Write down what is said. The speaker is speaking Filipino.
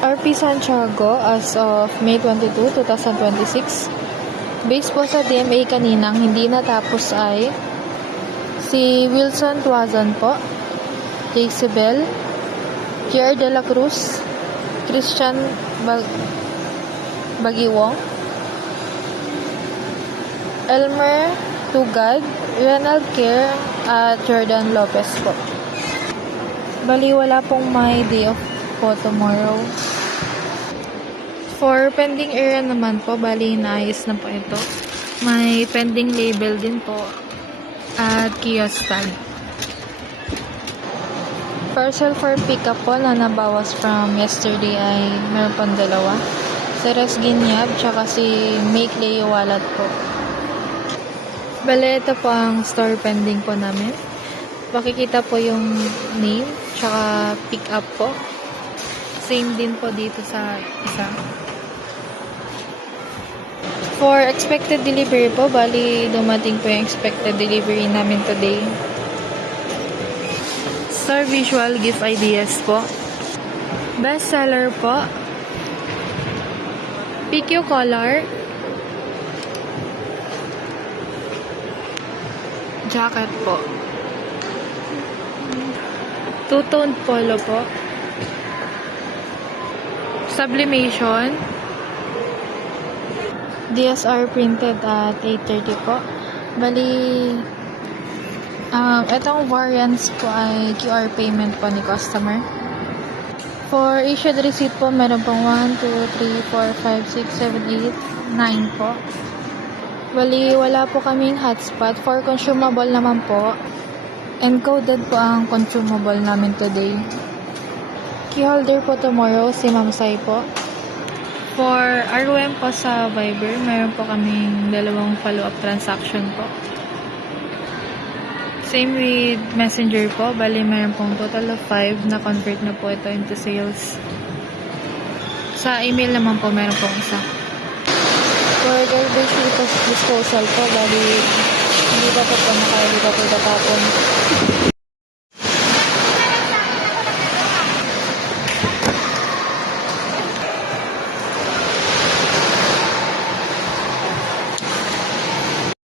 RP Santiago as of May 22, 2026. Based po sa DMA kaninang hindi natapos ay si Wilson Tuazon po, Jezebel, Pierre de la Cruz, Christian Bagiwong, Elmer Tugad, Renald Kerr, at Jordan Lopez po. Bali, wala pong may day off po tomorrow. For pending area naman po, bali naayos na po ito. May pending label din po at kiosk stand. Parcel for pickup po na nabawas from yesterday ay meron pong dalawa. Si Resginyab tsaka si Make Leo Wallet po. Bale, ito po ang store pending po namin. Makikita po yung name tsaka pick up po. Same din po dito sa isa. For expected delivery po, bali dumating po yung expected delivery namin today. Star Visual Gift Ideas po. Best seller po. PQ collar. Jacket po. Two-toned polo po. Sublimation. DSR printed at 830 po. Bali, itong variants po ay QR payment po ni customer. For issued receipt po, meron pong 1, 2, 3, 4, 5, 6, 7, 8, 9 po. Bali, wala po kaming hotspot. For consumable naman po, encoded po ang consumable namin today. Keyholder po tomorrow, si Ma'am Sai po. For ROM po sa Viber, meron po kaming dalawang follow-up transaction po. Same with Messenger po, bali meron pong total of 5 na convert na po ito into sales. Sa email naman po, meron pong isa. For garbage disposal po, bali hindi pa po nakailita po tatapon.